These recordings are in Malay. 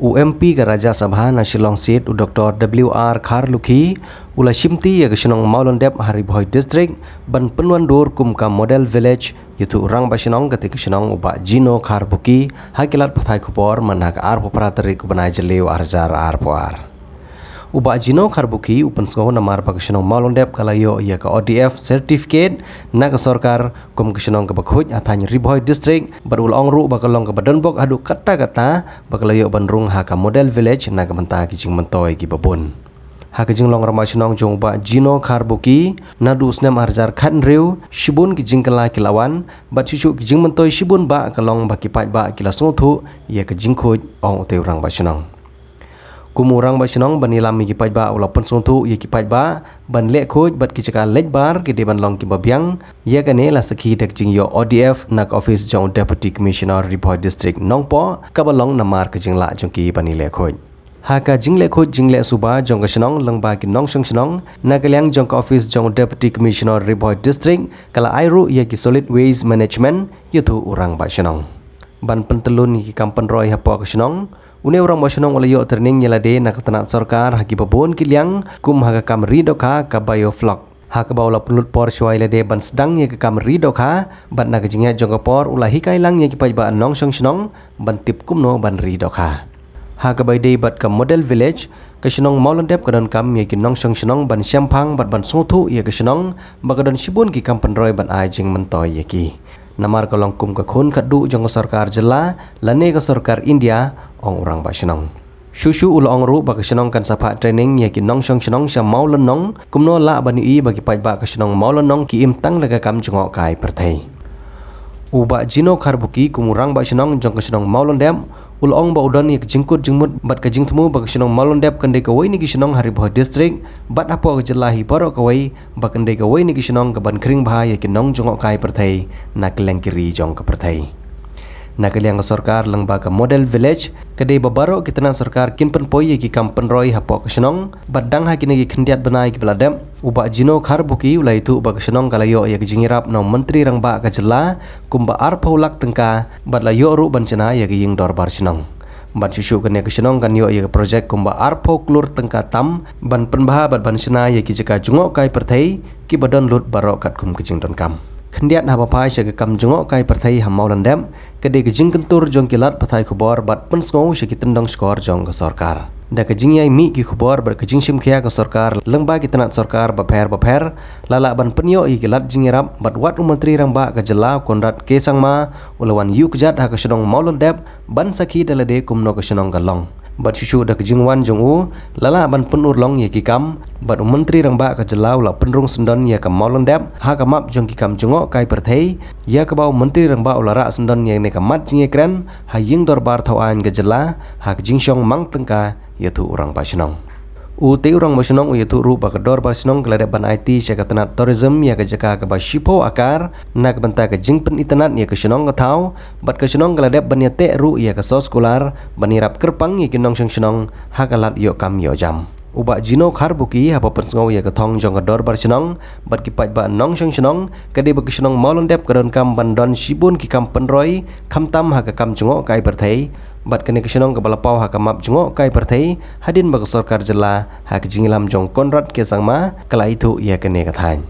UMP ke Raja Sabha na Shillong Seat Dr. WR Kharlukhi ula shimti ya kesenong Maulondep Haribhoi District ban penuan dur kum ka Model Village yutu orang basinong ketika kesenong uba Jino Kharbuki hakilat pathai kupor manhak ar poprateri kubanai jeliu arjar ar poar. Uba Jino Kharbuki upan sekolah namar pa kesenong Maulondep kalayo ya ke ODF certificate na ke sorkar kum kesenong ke bakhuj atany Ribhoi District barul ongru bakalong ke badanbok adu kata-kata bakalayo bandrung ha ka Model Village na ke mentah kijing mentoy ki babun. Ha kijing long ramai senong jong uba Jino Kharbuki nadu usnam arjar khanriu shibun kijing kala kilawan bat cucu kijing mentoy shibun ba kalong bakipat ba kilasung thu ya kijing khuj ong uteu rang ba senong. Kumurang ba senong banilam mi kipai ba ulapan suntu ye kipai ba ban lek khoj bat kichaka lej bar ki deban long ki babyang ye kane la sakhi dek jing yo ODF nak office jong deputy commissioner Ribhoi district nongpo kabalong namar ke jing la jong ki bani lek khoj ha ka jing lek khoj jing lek suba jong ka senong lang ba ki nong song senong nak liang jong ka office jong deputy commissioner Ribhoi district kala airu ye ki solid waste management yutu urang ba senong ban pentelun ki kampen roy hapo ka senong Une orang masyarakat olayo training nyelade nak tanat sorkar haki babon kiliang kum haka kamri doka ka bioflok haka baula pelut por syuai lade ban sedang ye ka kamri doka ban nak jingya jong por ulahi kailang ye kipai ba nong song snong ban tip kumno ban ri doka haka bai dei bat ka Model Village ka snong Maulondep kadon kam ye ki nong song snong ban syampang bat ban sothu ye ka snong bagadon sibun ki kampan roy ban ajing mentoy ye ki namar kolong kum ka khun kadu jong sorkar jela lane ka sorkar India ong orang ba senong susu ul ong ru ba ka senong kan sapa training ye ki nong song senong sya maulen nong kumno la bani i bagi pai ba ka senong maulen nong ki im tang laga kam jongok kai perthai uba Jino Kharbuki kumurang ba senong jong ka senong Maulondep ul ong ba udan ye jingkut jingmut bat ka jingtmu ba ka senong Maulondep kande ka wai ni ki senong Haribhoi district bat apo ka jelahi baro ka wai ba kande ka wai ni ki senong ka ban kring bha ye ki nong jongok kai perthai nak leng kiri jong ka perthai nak liang sorkar lang ba ka Model Village kadai babaro kitana sorkar kin pen poi ki kampen roy hapo ka senong badang ha kini ki khendiat banai ki beladem uba Jino Kharbuki ulai tu ba ka senong kalayo ya ki jingirap no menteri rang ba ka jela kumba ar paulak tengka bat la yo ru bancana ya ki ying dorbar senong ban susu kene ka senong kan yo ya projek kumba ar folklor tengka tam ban penbaha bat bancana ya ki jeka jungok kai perthai ki badon lut baro kat kum kejing don kam Kendiat haba pai sya kam jongok kai perthai ham Maulondep kede ke jing kentur jong kilat pathai khobor bat pensngau sya ki tendong skor jong ka sorkar da ke jing yai mi ki khobor ber ke jing sim khia ka sorkar lengba ki tanat sorkar baper lala ban penyo i kilat jing rap bat wat menteri rang ba ka jela konrat ke sangma ulawan yu kjat ha ka senong Maulondep ban sakhi dalade kumno ka senong galong bat susu da ke jingwan jong u lala ban penur long ye ki kam bat menteri rang ba ka jelau la penrung sendon ye ka Maulondep ha ka map jong ki kam jongok kai perthai ya ka bau menteri rang ba ulara sendon ye ne ka mat jing ekran ha ying dorbar thawan ka jela ha ka jingshong mang tengka ye tu urang ba senong u te urang ba senong u ye tu ru ba ka dor ba senong kelade ban IT sya ka tanat tourism ya ka jaka ka ba shipo akar nak banta ka jingpen itanat ye ka senong ka thau bat ka senong kelade ban ye te ru ye ka soskolar banirap kerpang ye ki nong senong ha ka lat yo kam yo jam uba Jino Kharbuki haba persngau ye ka thong jong ka dor bar senong bat ki pai ba nong senong kade ba ka senong Maulondep ka don kam bandon sibun ki kam penroy kam tam ha ka kam jongok kai perthai bat kene kesenong ke balapau ha kamap jengok kai perthai hadin bag sorkar jela ha kejingilam jong konrad ke sangma kala itu ia kene kathan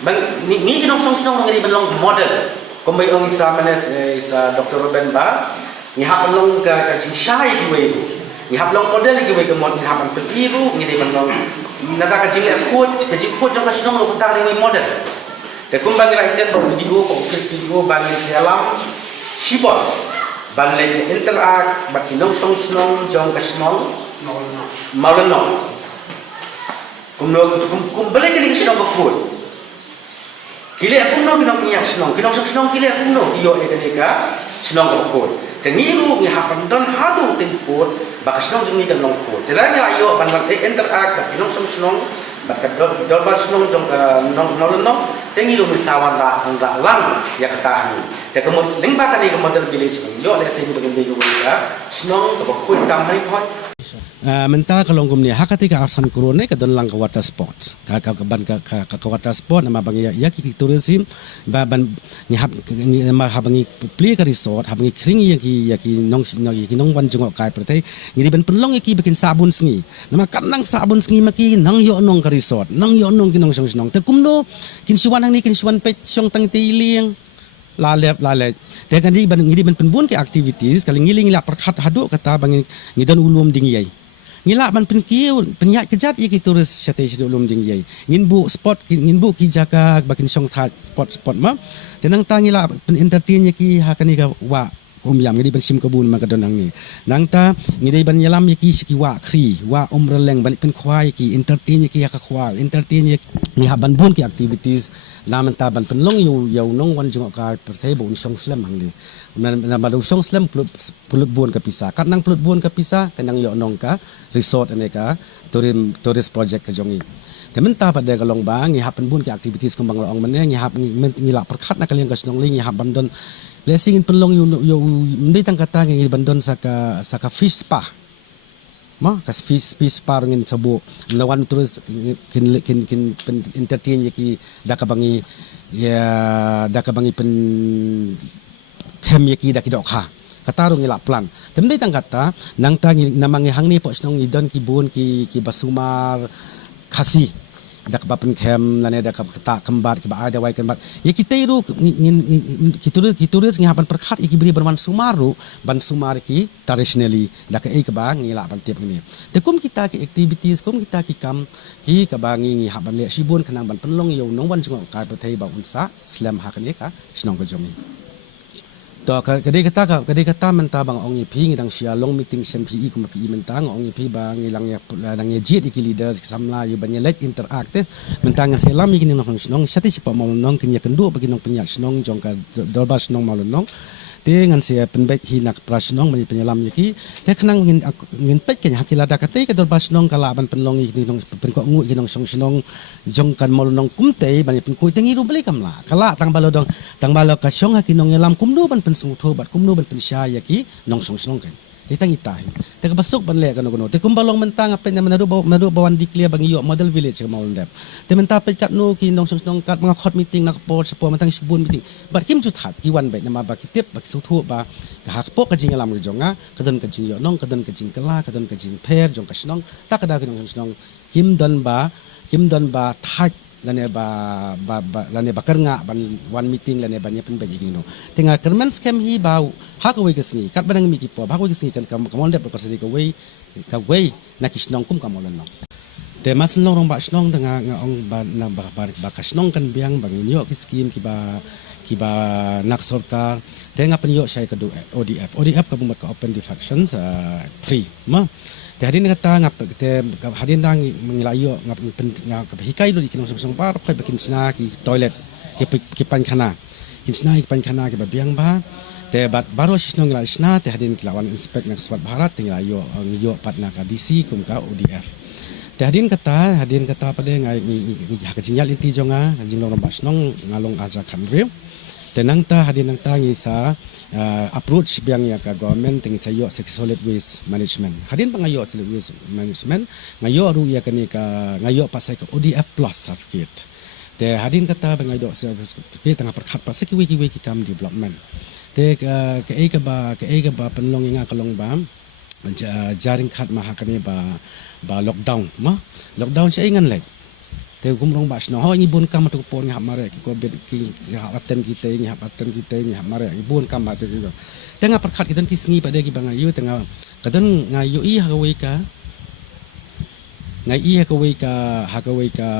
bang ni kinong song ngiri belong model kombai ong isa manes isa Dr. Ruben ba ni hap long ka jing shai ki we ni hap long model ki we ke mod ni hap an pepiru ngiri belong nata ka jing khot jong ka senong lo ta ni model te kumbang ra iten ro video ko video ban ni salam shibos ban le interact bat kinong song snong jong ka snong Maulondep kum balik ni snong ko khot kile kumno kinong niya snong kinong snong kile kumno iyo ka snong ko khot tengiru ni hapan don hadu tempot bak snong jong ni kan long khot telanya ayo ban interact bat kinong song snong bat ka dor ban snong jong ka Maulondep tengiru misawan ra lang ya katahanแต่ก็หมดเลี้ยงบ้านกันเองก็หมดเดินกิเลสอยู่เยอะเลยสิ่งที่เราเป็นอยู่เลยนะสนองกับคนตามให้ค่อย Mentah kalau gumni hakatika arsan kurone ka don lang ka water sport ka water sport nama bangi ya ki tourism ban ni ma habangi play ka resort habangi kringi ya ki nong wan jungok kai prate ni ban penlong ya ki bikin sabun sngi nama kanang sabun sngi maki nang yo nong ka resort nang yo nong ki nong song te kumno kin siwan hang ni kin siwan pe song tang tiling lalep te kan di ban ngidi ban penbun ke activities kali ngiling la perkhat hadu kata bangi ngidon ulum dingi ngila ban penkiu penyak kejat ye ki turis syate ulum dingi ngin bu spot ngin bu ki jaka bakin song tha spot ma tenang ta ngila pen entertain ye ki hakani ka wa yam ngidi ban sim kabun ma kadon ni nang ta ngidi ban yalam ye ki siki wa khri wa umreleng ban pen khwai ki entertain ye ki ka khwa entertain ye ni haban bun ki activities laman ta ban penlong yo nong wan jung ka perthai bu song slam hang ni na ba song slam pulut buan ka pisa kat nang pulut buan ka pisa kanang yo nong ka resort ane ka tourist project ka jongi temen ta pada kalong bang ngi hapen bun ki activities kumbang laong mane ngi hap ngi la perkhat na kaliang ka snong ling ngi hap bandon blessing in penlong yo ndi tang kata ngi bandon saka fish spa ma kas fish spa ngin sabu nawan terus kin entertain ki dakabangi pen kem ki dok ha katarung ila plan temde tang kata nang tangi namangi hangni po snong idon ki bun ki basumar khasi dak bapen kem lane dak kata kembar ki ba ada wai kembar ya kita iru kituris ngi hapan perkhat ki beri berman sumaru ban sumar ki traditionally dak e ka bang ngila ban tiap ni te kum kita ki activities kum kita ki kam ki ka bang ngi haban le sibun kanang ban penlong yo nong wan jung ka pathai ba unsa slam hakani ka snong ko jomi to kadai kata menta bang ong pi ngidang sia long meeting SMPE kuma pi mentang ong pi bang ilang ya jet iki leaders samla yu banya let interact mentang selam iki nong snong sati sipa mau nong kenya kendu bagi nong penyak snong jong ka dolba snong mau nong te ngan sia penbek hinak prasnong bagi penyelam iki te kenang ngin pet kenya hakila dakate ka dolba snong kala ban penlong iki nong penko ngu iki nong snong jong kan mau nong kumte bani penku tengi ru beli kamla kala tang balo ka song hakinong yelam kumdu ban pensung thobat kumdu ban pensya yaki nong snong kan itang itahi te ka basuk ban le kano te kumbalong mentang apen na manadu bawan declare bang yo model village ka maulun dep te menta pet kat no ki nong snong kat mga khot meeting na port support mentang subun meeting bat kim ju that ki wan bet na ma ba ki tip ba su thu ba ka hak pok ka jing alam ri jonga kadan ka jing yo nong kadan ka jing kala kadan ka jing pher jong ka snong ta ka da ki nong snong kim don ba thak lane ba karnga ban one meeting lane ban yapen baji gino tinga kermen scam hi bau hakawai kesni kat badang mi ki po hakawai kesni kan kamon dep ko sedi ka wei na kisnong kum kamon no te mas nong rong ba snong tanga nga ong ba na ba kasnong kan biang bang yo ki scheme ki ba nak sarkar te nga pen yo sai ka do ODF ka bumat ka open defections 3 ma te hadin kata ngap te hadin dang mengilayo ngap hikai lo dikinong song par kai bakin sna ki toilet ki pan khana kin sna ki pan khana ki babiang ba te bat baro snong la sna te hadin kilawan inspect nak swat bharat te ngilayo ngiyo patna ka DC kum ka ODF te hadin kata pada ngai ka jingyal inti jonga jing long ba snong ngalong aja khamre te nang ta hadin nang ta ngi sa approach biang ya ka government tingi sayo solid waste management hadin pangayo solid waste management ngayo ru ya kani ka ngayo pasai ka ODF plus certificate te hadin kata bangayo certificate tengah perkhat pasai ki wiki kam development te ka ba penlong nga kalong ba jaring khat ma hakani ba lockdown siya ingan lek te gumrong ba sno ho ngibun kam tu pon ngap mare ki ko bet ki hapaten kita ngap mare ngibun kam ate ki tengah perkhat kitan ki sngi pada ki bangayu tengah kadon ngayu i hakawai ka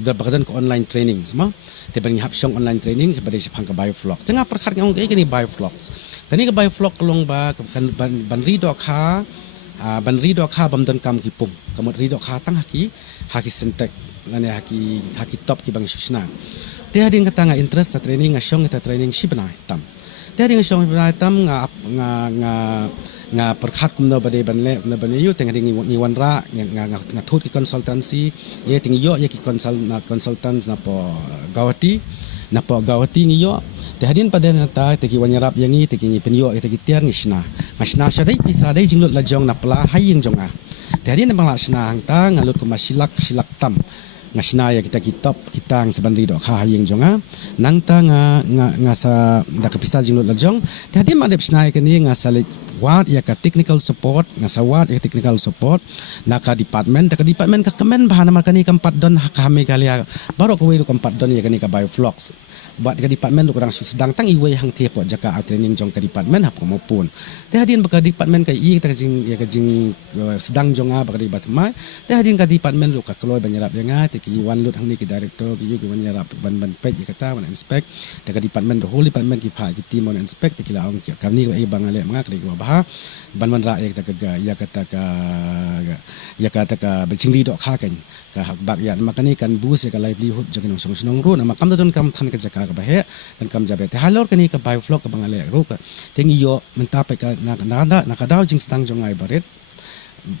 ada bakadan ko online training sama te bang hap song online training kepada sipang ka bioflog tengah perkhat ngong ke ni bioflogs tani ka bioflog kolong ba kan ban ri dok ha bamdan kam ki pum kamot ri dok ha tang haki sentek lane haki top ki bang susna te hading kata nga interest sa training nga syong ta training shibna tam te hading syong shibna tam nga perkhat kum no bade banle na bane yu teng hading ni wanra nga thut ki consultancy ye ting yo ye ki consultants na po gawati ngi yo Tehadin pada nata teki wanyarap yangi teki ngi penyo teki tiar ngisna syadai pisa dai jinglut lajong na pela haying jonga. Tehadin nang lasna hangta ngalut ke masilak tam ngasna ya kita kitop kita ang sebandri dok haying jonga nangta ngasa da kepisa jinglut lajong. Tehadin madep sna kini ngasalik wat ya ka technical support ngasawat ya technical support naka department ka kemen bahan makani kampat don kami kalia baru kowe kampat don ya kani ka bioflocs buat ke department lu kurang sedang tang iwe hang tie po jaka training jong ke department hap maupun teh hadin baka department ka i ta jing ya jing sedang jonga baka debat mai teh hadin ka department lu ka kloy banyarap yang te ki wan lut hang ni ki director ki yu banyarap ban page kata wan inspect te ka department the whole department ki pha ki team on inspect te ki la ong kami ka i bangale manga ka ki bah ban ra ya kata ka bechingdi dok kha kan ka hak bak ya makani kan bus ka livelihood jagin song ru na makam don kam than ka jaka ka bahe dan kam jabe te halor kani ka biofloc ka bangale ru ka tengi yo mentape ka na ka daw jing stang jongai baret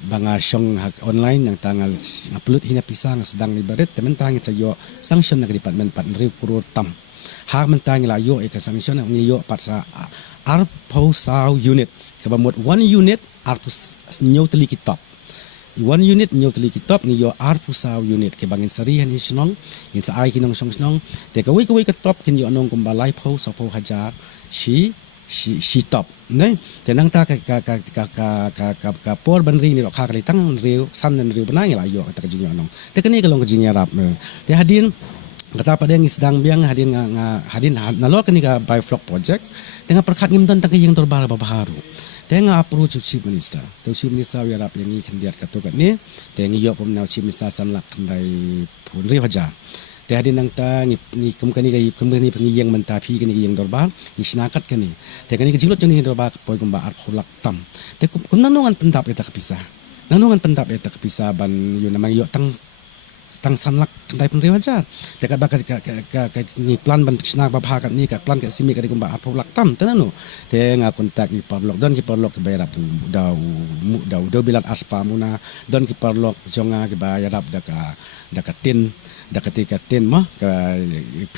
banga syong hak online yang tanggal upload hina pisang sedang ni baret temen tangi sa yo sanction na ka department 4,000 crore tam hak mentangi la yo ka sanction ni yo pat sa arpo saw unit ka bamot 1 unit arpo nyaw teli kitop 1 unit nyaw teli kitop ni yo arpo saw unit ke bangin sari han hisnong in sa ai kinong song te ka wi ka top kin yo anong kumbalai po sa po hajar si top ne te nang ta ka por ban ring ni ro kha kali tang riu san nan riu banai la yo ta jing yo anong te kani ka long jing yarap te hadin kata pada yang sedang biang hadin nalor kani ka biofloc projects dengan perkat ngim don tak yang terbaru baru tengah approach chief minister chief minister yarap yang ni kendiat katu kat ni tengi yo pom chief minister sanlak kendai pun ri haja te hadin nang ta ni kani pengi yang mentapi kani yang dorbar ni sinakat kani te kani kejilot jani dorbar poi kumba ar khulak tam te kum nanungan pendap eta kepisah ban yo namang yo tang sanlak kendai pun rewajar dekat bakal ni plan ban pisna ba pha kat ni ka plan ka simi ka kumba apo lak tam tanano te nga kontak ki parlok don ki parlok ke bayar dau bilat aspa muna don ki parlok jonga ke bayar daka tin ketika tin mah ke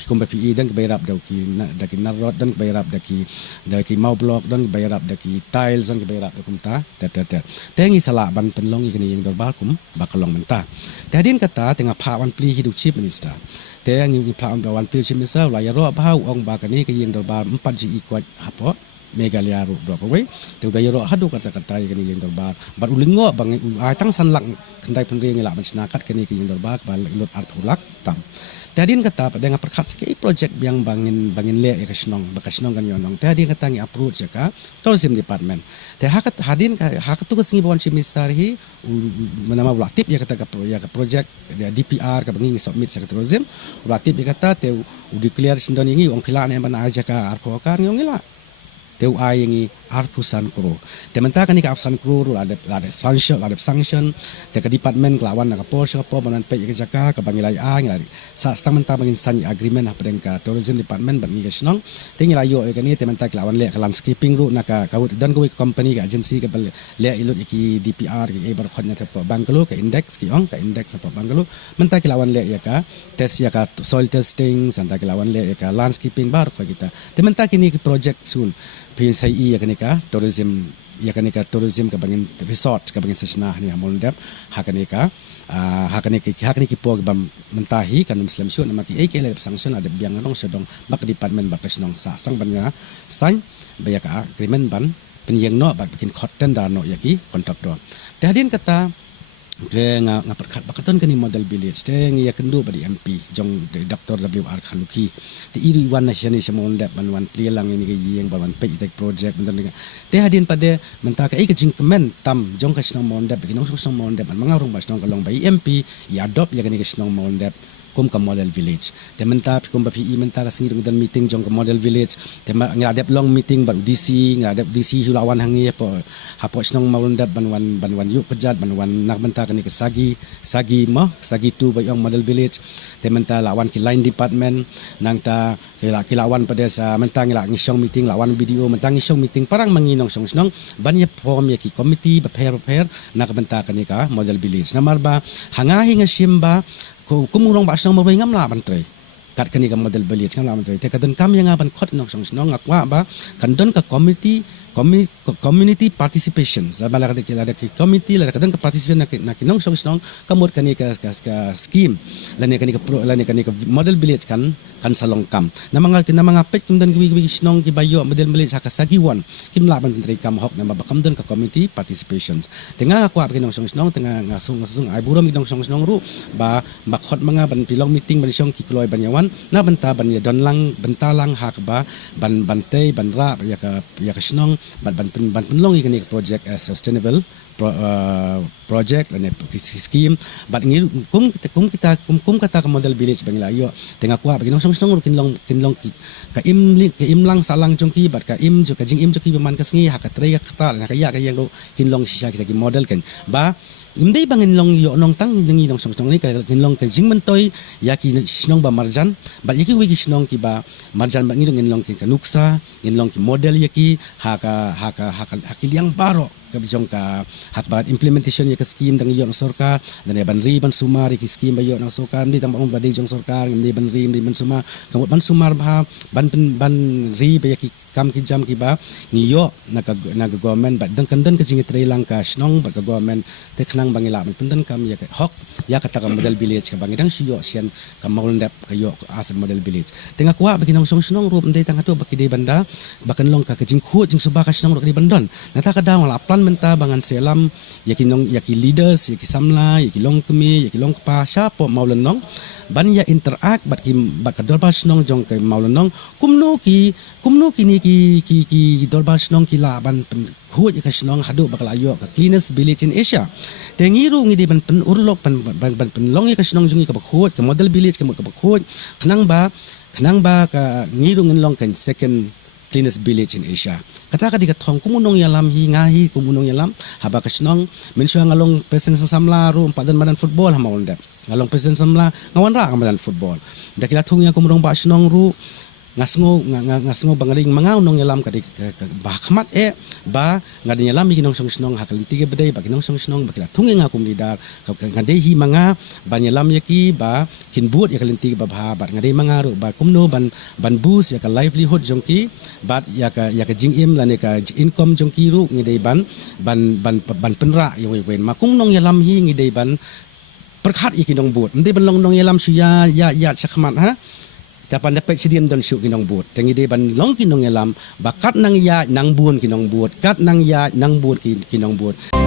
kumba pi dan ke bayar daki narot dan ke bayar daki mau blok dan ke bayar daki tiles dan ke bayar kumta te ngi sala ban penlong ikani yang dorbal kum bakalong menta te hadin kata tengah pha wan pli hidup chief minister te ngi pha wan pli chief minister la yaro ba ong ba kani ke yang dorbal 4 GE kwat hapo megalia ru do ko we te udah yaro hadu kata ikani yang dorbal bar ulingo bang ai tang sanlak kendai penring la ban sinakat kani ke yang dorbal ba lut artulak tam tadin kata pada nga perkat sekali projek yang bangin le ya kasnong bakasnong kan yonong tadin kata ngi approach ka tourism department te hakat hadin hakat tugas ngi bawan chimisari menama ulatip ya kata ka projek DPR ka bangi submit sa tourism ulatip ya kata te declare sindon ngi ong pila ne ban aja ka arpo ka ngi la teu ai ngi arpusan kro tementa kan ka arpusan kro ada sanction te ka department kelawan ka Porsche po banan pe ka jaka ka bangilai a ngi sa menta bangin sani agreement apa dengan ka tourism department bangi ka snong te ngi layo ka ni tementa kelawan le ka landscaping ru na ka dan ko company ka agency ka le ilut iki DPR ki e bar khotnya te bangalo ka index ki ong ka index apa bangalo menta kelawan le ya ka test ya ka soil testing santa kelawan le ya ka landscaping bar ko kita tementa kini ki project soon PLCI ya kanika tourism ka bangin resort ka bangin sesna ni amol dep hakanika po bam mentahi kan muslim syu nama ki ek le sanction ada biang nong sedong bak department bak snong sa sang banya san baya ka agreement ban penyeng no bak bikin khoten da no yaki kontrak do te hadin kata ke nga perkat bakaton kani model village te ngi yakendu badi MP jong Dr. WR Khaluki te iri wan nasyani semon dap banwan plilang ini ke yang banwan pe itek project bentar dengan te hadin pada mentaka ik jing kemen tam jong kasnong mon dap bikin song mon dap mangarung basnong kalong bai MP ya adopt ya kani kasnong mon dap kum ka model village te menta kum ba pi menta ka singi dan meeting jong ka model village te ngadep long meeting ban DC ngadep DC hulawan hangi po hapo snong maulundap banwan yuk pejat banwan nak menta ka ni ka sagi tu ba yong model village te menta lawan ki line department nang ta kilawan pada sa menta ngila ngisong meeting lawan video menta ngisong meeting parang manginong song snong ban ye form ye ki committee ba pair nak menta ka ni ka model village namar ba hangahi nga simba kumurong ba snong mabay ngam la bantay kat kani ka model village kan lam te kadon kam yang aban khot nok song snong akwa ba kadon ka community participations la bala ka committee la kadon ka participate na kinong song snong kamot kani ka scheme la ni kani ka model village kan salong kam na mga pet kum dan gi snong ki bayo model village ka sagiwan kim la ban tri kam hok na mabakam don ka committee participations tenga akwa ba kinong song snong tenga ngasung ai burom kinong song snong ru ba khot mga ban pilong meeting ban song ki kloi ban yawan na banta ban ya don lang bentalang hak ba ban bantay ban ra ya ka snong ban penlong ikani project as sustainable project dan scheme bat ngil kum kata ka model village bangla yo tengah kuat bagi nong song kinlong ka im lang salang jongki bat ka im jo ka jing im joki beman ka sngi hak tre ka kata na ka ya ka yang kinlong sisa kita ki model kan ba imdei bangin long yo nong tang ngi nong song ni ka kinlong ka jing mentoi ya ki snong ba marjan bat yaki wi ki snong ki ba marjan ba ngi long ki nuksa ngi ki model yaki hak liang baro kabijong ka hak bat implementation ya ka scheme dang yo sorkar dan ya ban ri ban sumar ki scheme ba yo nang sorkar ndi tang ba de jong sorkar ndi ban ri ndi ban sumar kamot ban sumar ba ban ri ba ki kam ki jam ki ba ngiyo na government ba dang kandan ka jingi tre lang ka snong ba ka government te khnang bangila ban pendan kam ya ka hok ya ka ta model village ka bangidang siyo sian ka maulendap ka yo as model village tenga kwa ba kinong song snong ru ndai tang ato ba ki de banda ba kan long ka jing khu jing suba ka snong ru ki bandon na ta ka dang la plan menta bangan selam yaki leaders yaki samla yaki long kemi yaki long pa siapa maulenong ban ya interact bat ka dolbal snong jong ke maulenong kumno ki ni ki dolbal snong ki la ban khut ka snong hadu bakal ayo ka cleanest village in Asia tengiru ngi di ban pen urlok ban long ka snong jong ka khut ka model village ka khut kenang ba ka ngiru ngin long kan second cleanest village in Asia kata ka digatong kumunong yalam hingahi kumunong yalam haba kasnong mensyo ngalong presence samla ru padan madan football hamaulda ngalong presence samla ngawan ra madan football dakila thung ya kumunong ba snong ru ngasngo bangaling mangaw nong yalam ka bahkamat ba ngadi yalam giginong song snong hakal tige bedai ba ginong song snong bakila thung nga kumlidar ngade hi manga ban yalam yaki ba kinbuat ya kalinti ba ba ngade manga ru ba kumno ban bus ya ka livelihood jongki bat ya ka jing im lane ka income jongki ru ngide ban penra yang wen makung nong yalam hi ngide ban perkhat ikinong buat mde ban long nong yalam suya ya sakmat ha dapat dapat sediam dan syuk kinong buat tengi de ban long kinong yalam bakat nang ya nang buon kinong buat kat nang ya nang buat kinong buat